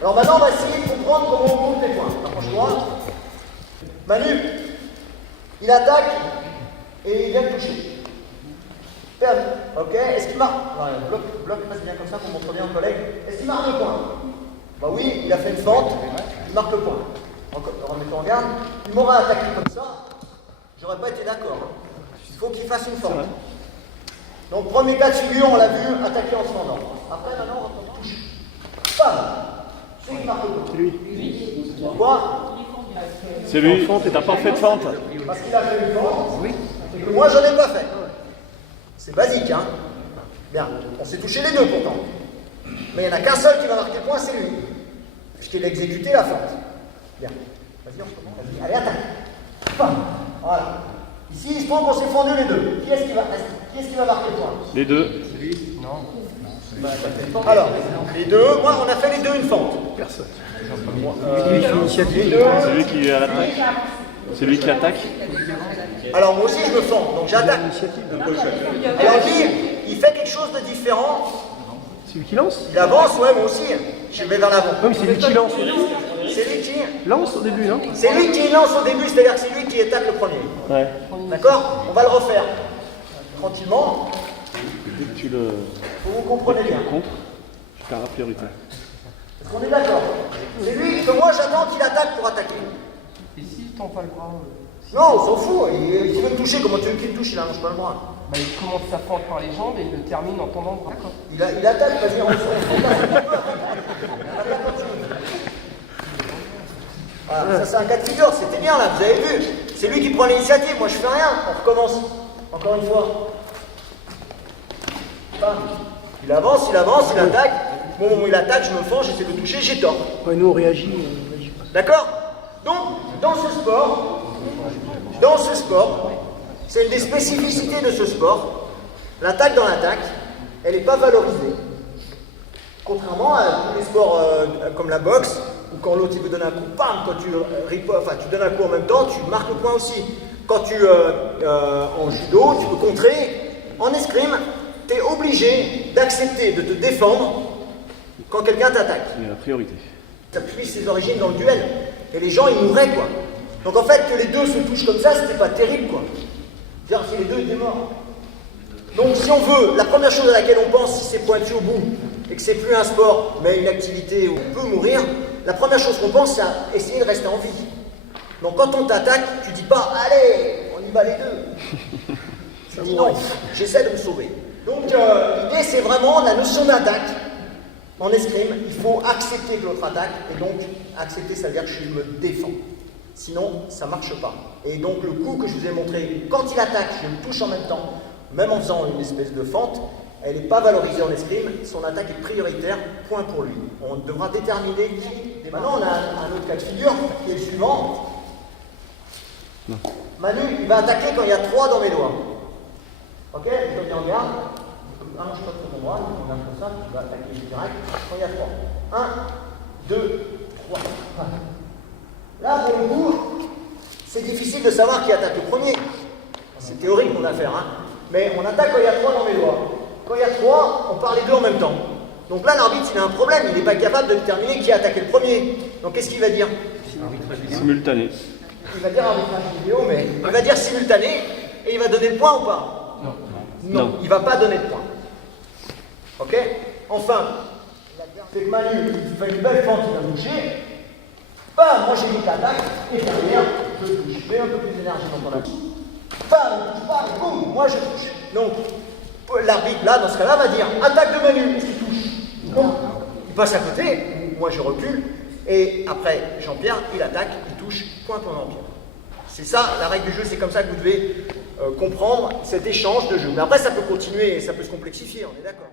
Alors maintenant, on va essayer de comprendre comment on compte les points. Approche-toi. Manu, il attaque et il vient de toucher. Perdu. Ok. Est-ce qu'il marque? Bloc, passe bien comme ça pour montrer bien au collègue. Est-ce qu'il marque le point? Bah oui, il a fait une fente, il marque le point. Remettons en garde. Il m'aura attaqué comme ça, j'aurais pas été d'accord. Il faut qu'il fasse une fente. Donc, premier cas de figure, on l'a vu, attaquer en se fendant. Après, maintenant, on touche. Bam! C'est qui marque le point. C'est lui. Pourquoi? C'est lui. Et t'as pas fait de fente. Parce qu'il a fait une fente, et que moi, j'en ai pas fait. C'est basique, hein? Bien, on s'est touché les deux pourtant. Mais il n'y en a qu'un seul qui va marquer le point, c'est lui. Puisqu'il a exécuté la fente. Bien. Vas-y, on recommence. Vas-y, allez, attaque. Bam. Voilà. Ici, il se trouve qu'on s'est fendu les deux. Qui est-ce qui va marquer le point? Les deux. Non. Alors, les deux, moi, on a fait les deux une fente. Personne. Les deux. C'est lui qui attaque. C'est lui qui attaque. Alors, moi aussi, je me fends, donc j'attaque. Alors, lui, il fait quelque chose de différent. C'est lui qui lance? Il avance, ouais, moi aussi. Je vais vers l'avant. Non, mais c'est lui qui lance. C'est lui qui Lance au début, non? C'est lui qui lance au début, c'est-à-dire que c'est lui qui attaque le premier. Ouais. D'accord? On va le refaire. Tranquillement. Dès que tu le Vous comprenez bien. contre, tu perds la priorité. Est-ce qu'on est d'accord? C'est lui que moi j'attends qu'il attaque pour attaquer. Et s'il tend pas le bras Non, on s'en fout. Il faut même toucher. Comment tu veux qu'il me touche? Il n'allonge pas le bras. bah, il commence sa fente par les jambes et il le termine en tendant le bras. Quoi. Il attaque, vas-y, on voilà, ça c'est un cas de figure, c'était bien là, vous avez vu. C'est lui qui prend l'initiative, moi je fais rien. On recommence. Encore une fois. Bam. Il avance, il attaque. Bon, moment où il attaque, je me fends, j'essaie de le toucher, j'ai tort. Ouais, nous on réagit pas. D'accord? Donc, dans ce sport, c'est une des spécificités de ce sport, l'attaque dans l'attaque, elle n'est pas valorisée. Contrairement à tous les sports comme la boxe, où quand l'autre il veut donner un coup, bam, quand tu donnes un coup en même temps, tu marques le point aussi. Quand en judo, tu peux contrer. En escrime, tu es obligé d'accepter de te défendre quand quelqu'un t'attaque. C'est la priorité. Ça puise ses origines dans le duel. Et les gens, ils mouraient, quoi. Donc en fait, que les deux se touchent comme ça, c'était pas terrible, quoi. C'est-à-dire que les deux étaient morts. Donc si on veut, la première chose à laquelle on pense, si c'est pointu au bout, et que c'est plus un sport, mais une activité où on peut mourir, la première chose qu'on pense, c'est à essayer de rester en vie. Donc quand on t'attaque, tu dis pas, allez, on y va les deux. Tu dis non, j'essaie de me sauver. Donc l'idée, c'est vraiment la notion d'attaque. En escrime, il faut accepter que l'autre attaque, et donc accepter, ça veut dire que je me défends. Sinon, ça ne marche pas. Et donc le coup que je vous ai montré, quand il attaque, je le touche en même temps, même en faisant une espèce de fente, elle n'est pas valorisée en escrime, son attaque est prioritaire, point pour lui. On devra déterminer qui. Et maintenant, on a un autre cas de figure, qui est le suivant. Non. Manu, il va attaquer quand il y a 3 dans mes doigts. Ok? Je te mets en garde. Un, je passe mon bras, on regarde comme ça, tu vas attaquer direct quand il y a 3. 1, 2, 3. Là, pour le coup, c'est difficile de savoir qui attaque le premier. C'est théorique mon affaire, hein. Mais on attaque quand il y a 3 dans mes doigts. Quand il y a 3, on part les deux en même temps. Donc là, l'arbitre, il a un problème, il n'est pas capable de déterminer qui a attaqué le premier. Donc qu'est-ce qu'il va dire? Simultané. Il va dire arbitrage vidéo, mais il va dire simultané, et il va donner le point ou pas? Non, il ne va pas donner de point. Ok? Enfin, c'est que Manu, il fait une belle fente, il va bouger. Bam, moi j'ai mis l'attaque, et derrière, je touche. Je mets un peu plus d'énergie dans ton attaque. Bam, il touche pas, et boum, moi je touche. Donc, l'arbitre, là, dans ce cas-là, va dire attaque de Manu, est-ce qu'il touche? Non. Il passe à côté, moi je recule, et après, Jean-Pierre, il attaque, il touche, point pour Jean-Pierre. C'est ça, la règle du jeu, c'est comme ça que vous devez comprendre cet échange de jeu. Mais après, ça peut continuer et ça peut se complexifier, on est d'accord.